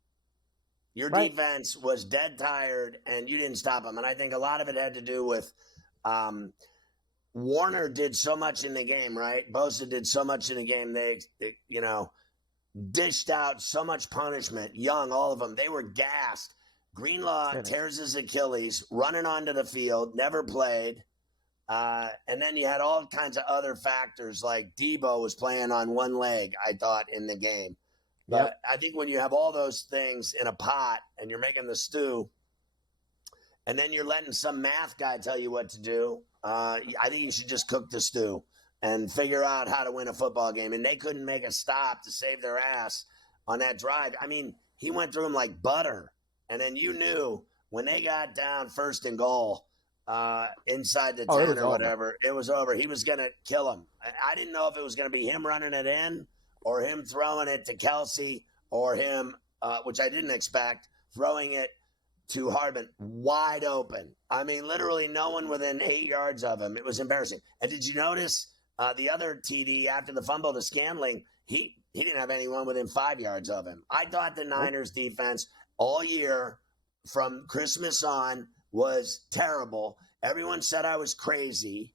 Your defense was dead tired, and you didn't stop them. And I think a lot of it had to do with Warner did so much in the game, right? Bosa did so much in the game. They dished out so much punishment. Young, all of them. They were gassed. Greenlaw tears his Achilles, running onto the field, never played. And then you had all kinds of other factors, like Debo was playing on one leg, I thought, in the game. But I think when you have all those things in a pot and you're making the stew, and then you're letting some math guy tell you what to do, I think you should just cook the stew and figure out how to win a football game. And they couldn't make a stop to save their ass on that drive. I mean, he went through them like butter. And then you knew when they got down 1st and goal inside the 10 or whatever, it was over. He was going to kill him. I didn't know if it was going to be him running it in or him throwing it to Kelsey or him, which I didn't expect, throwing it to Hardman wide open. I mean, literally no one within 8 yards of him. It was embarrassing. And did you notice the other TD after the fumble to Scanling? He didn't have anyone within 5 yards of him. I thought the Niners defense all year from Christmas on was terrible. Everyone said I was crazy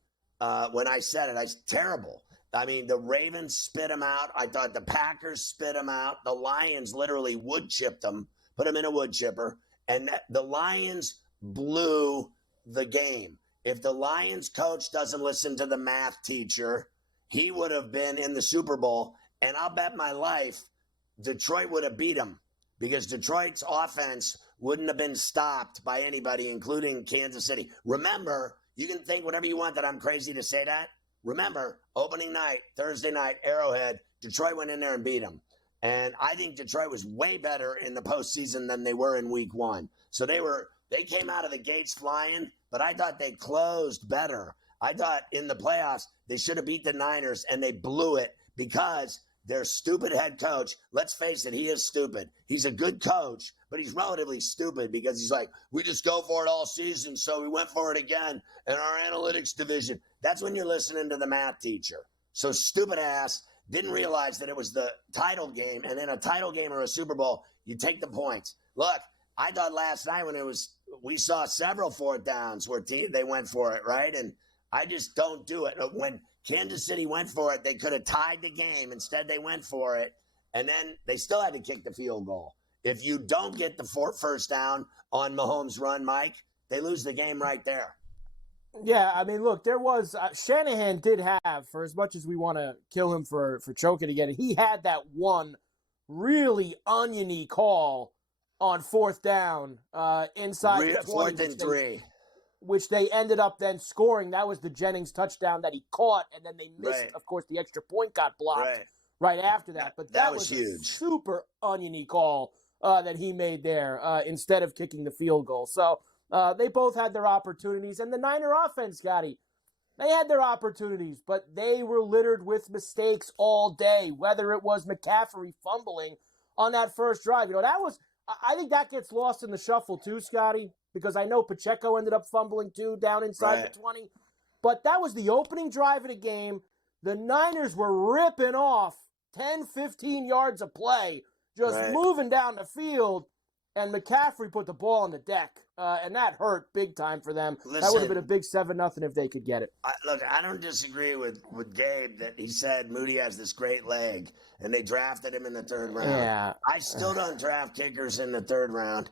when I said it. I was terrible. I mean, the Ravens spit them out. I thought the Packers spit them out. The Lions literally wood chipped them, put them in a wood chipper. And the Lions blew the game. If the Lions coach doesn't listen to the math teacher, he would have been in the Super Bowl. And I'll bet my life Detroit would have beat them because Detroit's offense wouldn't have been stopped by anybody, including Kansas City. Remember, you can think whatever you want that I'm crazy to say that. Remember, opening night, Thursday night, Arrowhead, Detroit went in there and beat them. And I think Detroit was way better in the postseason than they were in week one. So they came out of the gates flying, but I thought they closed better. I thought in the playoffs they should have beat the Niners, and they blew it because their stupid head coach, let's face it, he is stupid. He's a good coach, but he's relatively stupid because he's like, we just go for it all season, so we went for it again in our analytics division. That's when you're listening to the math teacher. So stupid ass didn't realize that it was the title game, and in a title game or a Super Bowl, you take the points. Look, I thought last night we saw several 4th downs where they went for it, right? And I just don't do it. When Kansas City went for it, they could have tied the game. Instead, they went for it, and then they still had to kick the field goal. If you don't get the first down on Mahomes' run, Mike, they lose the game right there. Yeah, I mean, look, there was Shanahan did have, for as much as we want to kill him for choking again, he had that one really oniony call on 4th down inside the 20. 4th and 3. Which they ended up then scoring. That was the Jennings touchdown that he caught, and then they missed. Right. Of course, the extra point got blocked right after that. But that was huge. A super oniony call that he made there instead of kicking the field goal. So they both had their opportunities. And the Niner offense, Scotty, they had their opportunities, but they were littered with mistakes all day, whether it was McCaffrey fumbling on that first drive. You know, that was – I think that gets lost in the shuffle too, Scotty, because I know Pacheco ended up fumbling too down inside the 20. But that was the opening drive of the game. The Niners were ripping off 10, 15 yards of play, just moving down the field, and McCaffrey put the ball on the deck, and that hurt big time for them. That would have been a big 7-0 if they could get it. Look, I don't disagree with Gabe that he said Moody has this great leg, and they drafted him in the 3rd round. Yeah. I still don't draft kickers in the 3rd round.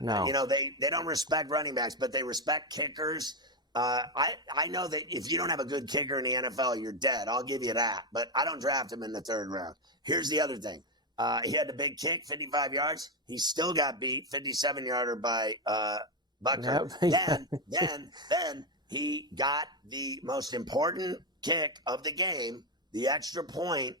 No. You know, they don't respect running backs, but they respect kickers. I know that if you don't have a good kicker in the NFL, you're dead. I'll give you that. But I don't draft him in the 3rd round. Here's the other thing. He had the big kick, 55 yards. He still got beat, 57-yarder by Bucker. Yep. Then he got the most important kick of the game, the extra point,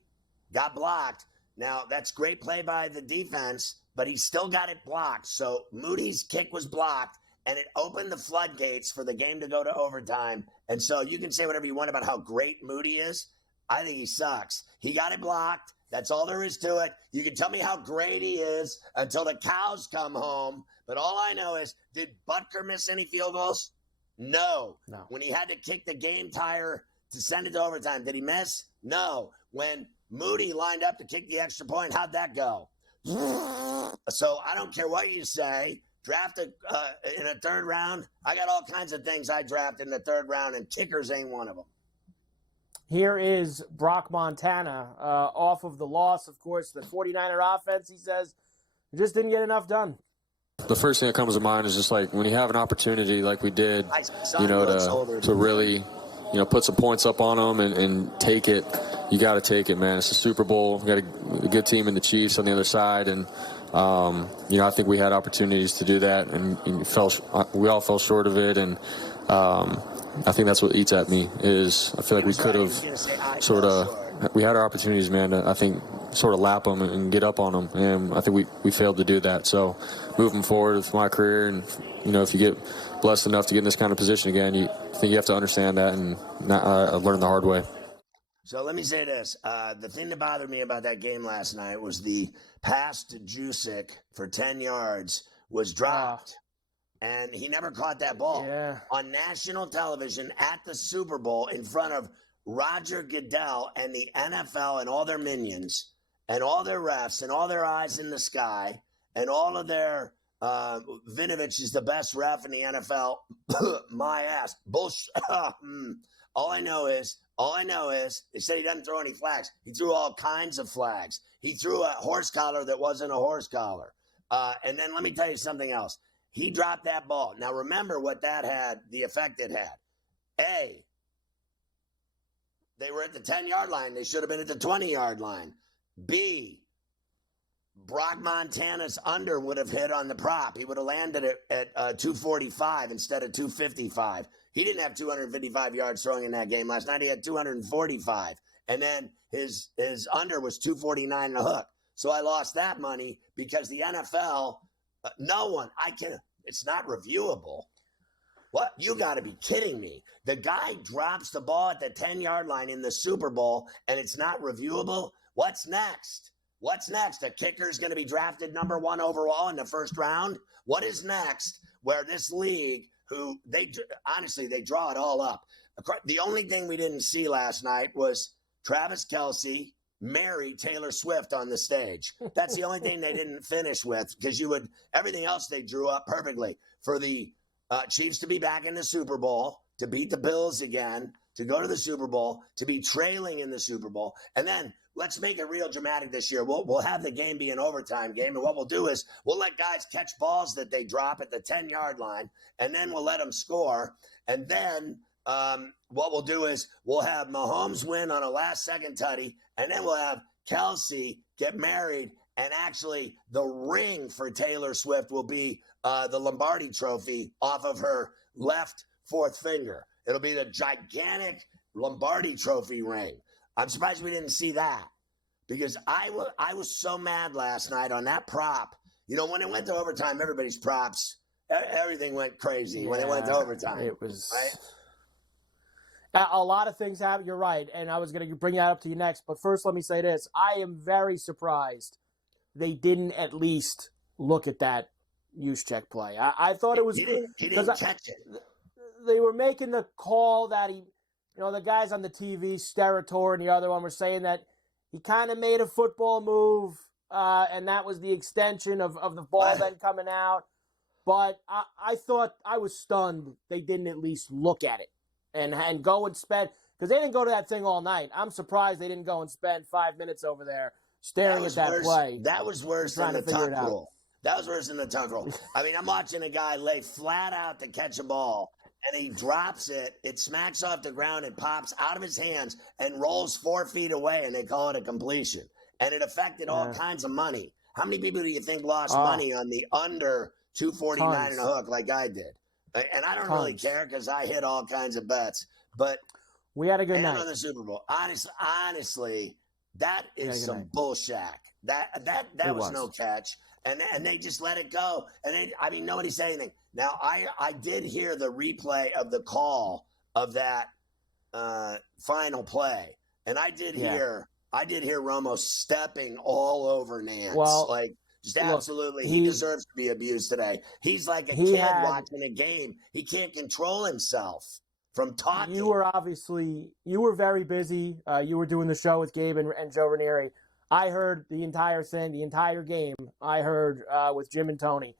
got blocked. Now, that's great play by the defense, but he still got it blocked. So Moody's kick was blocked, and it opened the floodgates for the game to go to overtime. And so you can say whatever you want about how great Moody is. I think he sucks. He got it blocked. That's all there is to it. You can tell me how great he is until the cows come home. But all I know is, did Butker miss any field goals? No. When he had to kick the game tire to send it to overtime, did he miss? No. When Moody lined up to kick the extra point, how'd that go? So I don't care what you say. Draft in a 3rd round. I got all kinds of things I draft in the 3rd round, and kickers ain't one of them. Here is Brock Montana off of the loss, of course, the 49er offense, he says, just didn't get enough done. The first thing that comes to mind is just like when you have an opportunity like we did, you know, to really, you know, put some points up on them and take it. You got to take it, man. It's a Super Bowl. We got a good team in the Chiefs on the other side, and you know, I think we had opportunities to do that, and we all fell short of it, and I think that's what eats at me is I feel like we could have we had our opportunities, man, to, I think, sort of lap them and get up on them, and I think we failed to do that. So moving forward with my career, and, you know, if you get blessed enough to get in this kind of position again, I think you have to understand that, and learn the hard way. So let me say this. The thing that bothered me about that game last night was the pass to Jusic for 10 yards was dropped. And he never caught that ball. On national television at the Super Bowl in front of Roger Goodell and the NFL and all their minions and all their refs and all their eyes in the sky and all of their Vinovich is the best ref in the NFL. My ass. Bullshit. All I know is they said he doesn't throw any flags. He threw all kinds of flags. He threw a horse collar that wasn't a horse collar. And then let me tell you something else. He dropped that ball. Now, remember what that had, the effect it had. A, they were at the 10-yard line. They should have been at the 20-yard line. B, Brock Montana's under would have hit on the prop. He would have landed at 245 instead of 255. He didn't have 255 yards throwing in that game last night. He had 245. And then his under was 249 and a hook. So I lost that money because the NFL, it's not reviewable. What? You got to be kidding me. The guy drops the ball at the 10-yard line in the Super Bowl, and it's not reviewable? What's next? What's next? A kicker's going to be drafted number 1 overall in the first round? What is next where this league, they draw it all up. The only thing we didn't see last night was Travis Kelce marry Taylor Swift on the stage. That's the only thing they didn't finish with, because everything else they drew up perfectly. For the Chiefs to be back in the Super Bowl, to beat the Bills again, to go to the Super Bowl, to be trailing in the Super Bowl. And then let's make it real dramatic this year. We'll have the game be an overtime game. And what we'll do is we'll let guys catch balls that they drop at the 10-yard line, and then we'll let them score. And then what we'll do is we'll have Mahomes win on a last-second tutty, and then we'll have Kelsey get married. And actually, the ring for Taylor Swift will be the Lombardi trophy off of her left fourth finger. It'll be the gigantic Lombardi trophy ring. I'm surprised we didn't see that, because I was so mad last night on that prop. You know, when it went to overtime, everybody's props, everything went crazy when it went to overtime. It was right? A lot of things happen. You're right, and I was going to bring that up to you next. But first, let me say this: I am very surprised they didn't at least look at that use check play. I thought it was he didn't catch it. They were making the call that the guys on the TV, Steratore and the other one, were saying that he kind of made a football move, and that was the extension of the ball then coming out. But I thought, I was stunned they didn't at least look at it and go and spend, because they didn't go to that thing all night. I'm surprised they didn't go and spend 5 minutes over there staring at that play. That was worse than the tuck rule. That was worse than the tuck rule. I mean, I'm watching a guy lay flat out to catch a ball, and he drops it. It smacks off the ground and pops out of his hands and rolls 4 feet away, and they call it a completion. And it affected all kinds of money. How many people do you think lost money on the under 249 and a hook like I did? And I don't really care, because I hit all kinds of bets. But we had a good night on the Super Bowl. Honestly, that is some bullshit. That was no catch. And they just let it go. And nobody said anything. Now, I did hear the replay of the call of that final play. And I did hear Romo stepping all over Nance. Well, just absolutely. He deserves to be abused today. He's like a kid watching a game. He can't control himself from talking. You were very busy. You were doing the show with Gabe and Joe Ranieri. I heard the entire thing, the entire game. I heard with Jim and Tony.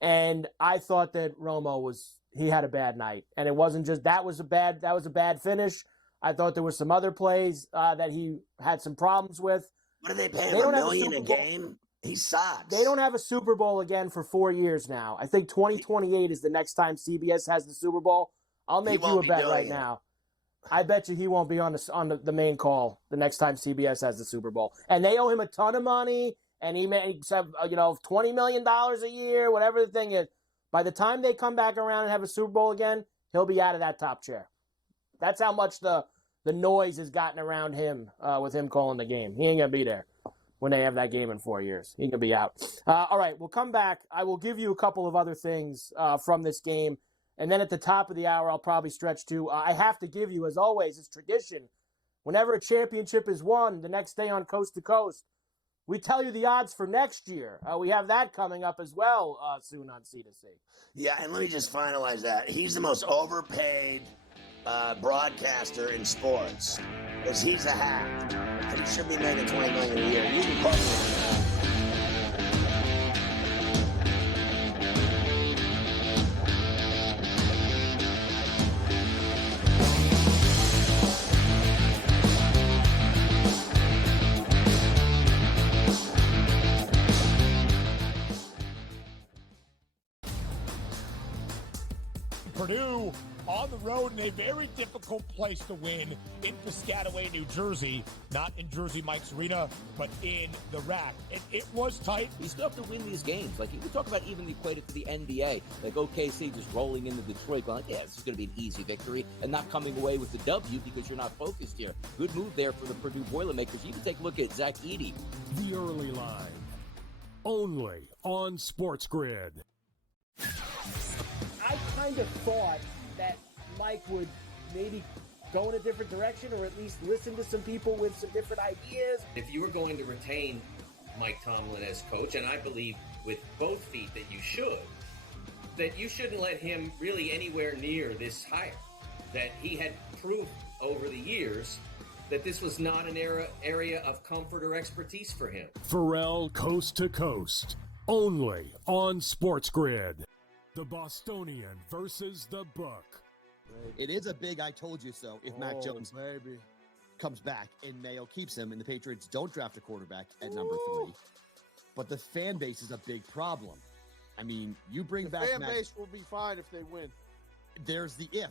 And I thought that Romo he had a bad night. And it wasn't just that was a bad finish. I thought there were some other plays that he had some problems with. What are they paying him, $1 million a game? He sucks. They don't have a Super Bowl again for 4 years now. I think 2028 is the next time CBS has the Super Bowl. I'll make you a bet right now. I bet you he won't be on the main call the next time CBS has the Super Bowl. And they owe him a ton of money, and he makes $20 million a year, whatever the thing is. By the time they come back around and have a Super Bowl again, he'll be out of that top chair. That's how much the noise has gotten around him with him calling the game. He ain't going to be there when they have that game in 4 years. He can be out. All right, we'll come back. I will give you a couple of other things from this game. And then at the top of the hour, I'll probably stretch to, I have to give you, as always, it's tradition. Whenever a championship is won, the next day on Coast to Coast, we tell you the odds for next year. We have that coming up as well soon on C2C. Yeah, and let me just finalize that. He's the most overpaid broadcaster in sports, because he's a hack, and he should be making $20 million a year. You can quote me. Purdue on the road in a very difficult place to win in Piscataway, New Jersey. Not in Jersey Mike's Arena, but in the rack. And it was tight. You still have to win these games. Like, you can talk about even equate it to the NBA. Like, OKC just rolling into Detroit, going, this is going to be an easy victory, and not coming away with the W because you're not focused here. Good move there for the Purdue Boilermakers. You even take a look at Zach Edey. The early line, only on SportsGrid. I kind of thought that Mike would maybe go in a different direction, or at least listen to some people with some different ideas. If you were going to retain Mike Tomlin as coach, and I believe with both feet that you shouldn't let him really anywhere near this hire. That he had proved over the years that this was not an area of comfort or expertise for him. Ferrall Coast to Coast, only on SportsGrid. The Bostonian versus the Book. It is a big I told you so if Mac Jones comes back and Mayo keeps him, and the Patriots don't draft a quarterback at number 3. But the fan base is a big problem. I mean, you bring back fan base will be fine if they win. There's the if.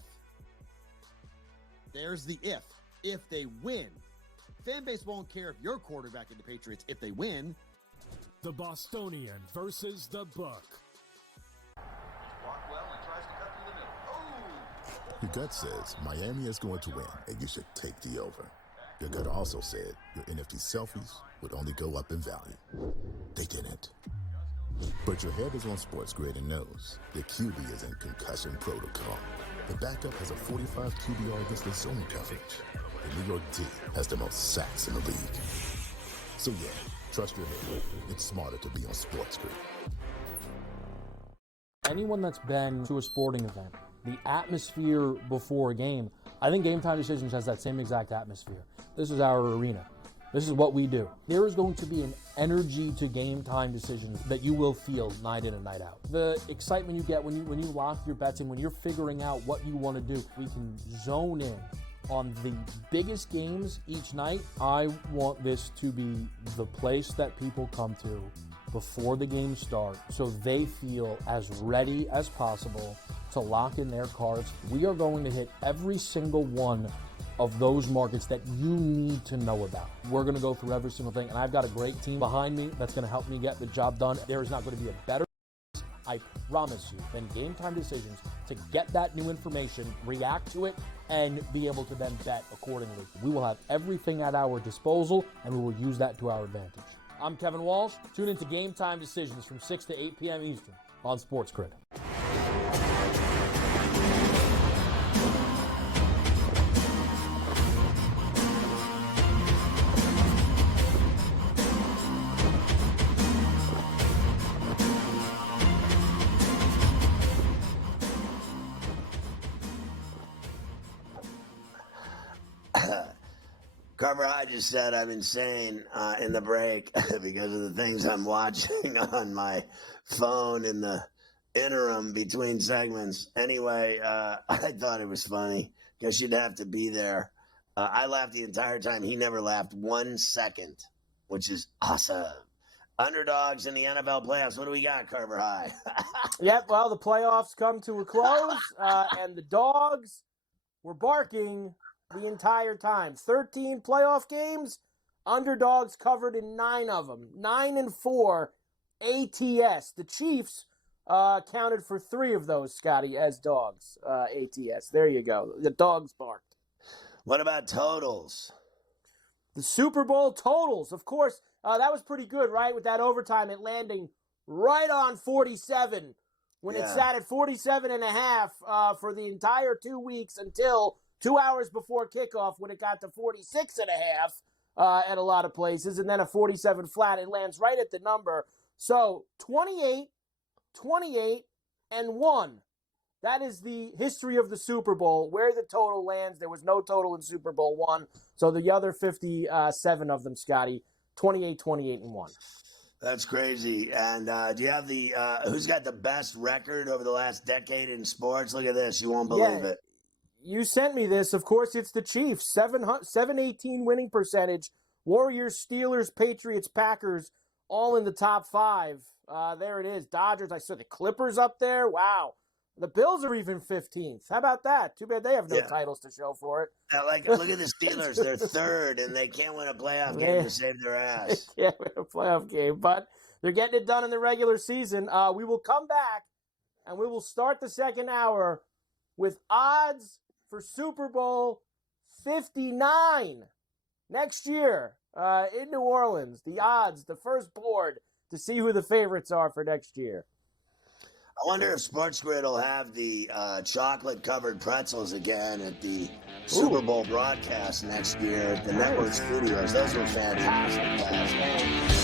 There's the if. If they win, fan base won't care if you're quarterback in the Patriots if they win. The Bostonian versus the Buck. Your gut says Miami is going to win, and you should take the over. Your gut also said your NFT selfies would only go up in value. They didn't. But your head is on SportsGrid and knows the QB is in concussion protocol. The backup has a 45 QBR against the zone coverage. The New York D has the most sacks in the league. So yeah, trust your head. It's smarter to be on SportsGrid. Anyone that's been to a sporting event, the atmosphere before a game, I think Game Time Decisions has that same exact atmosphere. This is our arena. This is what we do. There is going to be an energy to Game Time Decisions that you will feel night in and night out. The excitement you get when you lock your bets in, when you're figuring out what you want to do, we can zone in on the biggest games each night. I want this to be the place that people come to before the games start so they feel as ready as possible to lock in their cards. We are going to hit every single one of those markets that you need to know about. We're going to go through every single thing, and I've got a great team behind me that's going to help me get the job done. There is not going to be a better, I promise you, than Game Time Decisions to get that new information, react to it, and be able to then bet accordingly. We will have everything at our disposal, and we will use that to our advantage. I'm Kevin Walsh. Tune into Game Time Decisions from 6 to 8 p.m. Eastern on SportsGrid. Carver, I just said I'm insane in the break because of the things I'm watching on my phone in the interim between segments. Anyway, I thought it was funny. Guess you'd have to be there. I laughed the entire time. He never laughed 1 second, which is awesome. Underdogs in the NFL playoffs. What do we got, Carver High? Yep, well, the playoffs come to a close, and the dogs were barking the entire time. 13 playoff games, underdogs covered in 9 of them. 9-4 ATS. The Chiefs counted for 3 of those, Scotty, as dogs. ATS. There you go. The dogs barked. What about totals? The Super Bowl totals, of course, that was pretty good, right? With that overtime, it landing right on 47 when it sat at 47.5 for the entire 2 weeks until 2 hours before kickoff when it got to 46.5 at a lot of places, and then a 47 flat. It lands right at the number. So 28, and 1. That is the history of the Super Bowl, where the total lands. There was no total in Super Bowl 1. So the other 57 of them, Scotty, 28, 28, and 1. That's crazy. And do you have the who's got the best record over the last decade in sports? Look at this. You won't believe it. You sent me this. Of course, it's the Chiefs. 718 winning percentage. Warriors, Steelers, Patriots, Packers, all in the top 5. There it is. Dodgers. I saw the Clippers up there. Wow. The Bills are even 15th. How about that? Too bad they have no titles to show for it. Look at the Steelers. They're 3rd, and they can't win a playoff game to save their ass. They can't win a playoff game, but they're getting it done in the regular season. We will come back, and we will start the second hour with odds for Super Bowl 59 next year in New Orleans. The odds, the first board to see who the favorites are for next year. I wonder if SportsGrid will have the chocolate-covered pretzels again at the Super Bowl broadcast next year at the network studios. Those were fantastic last night.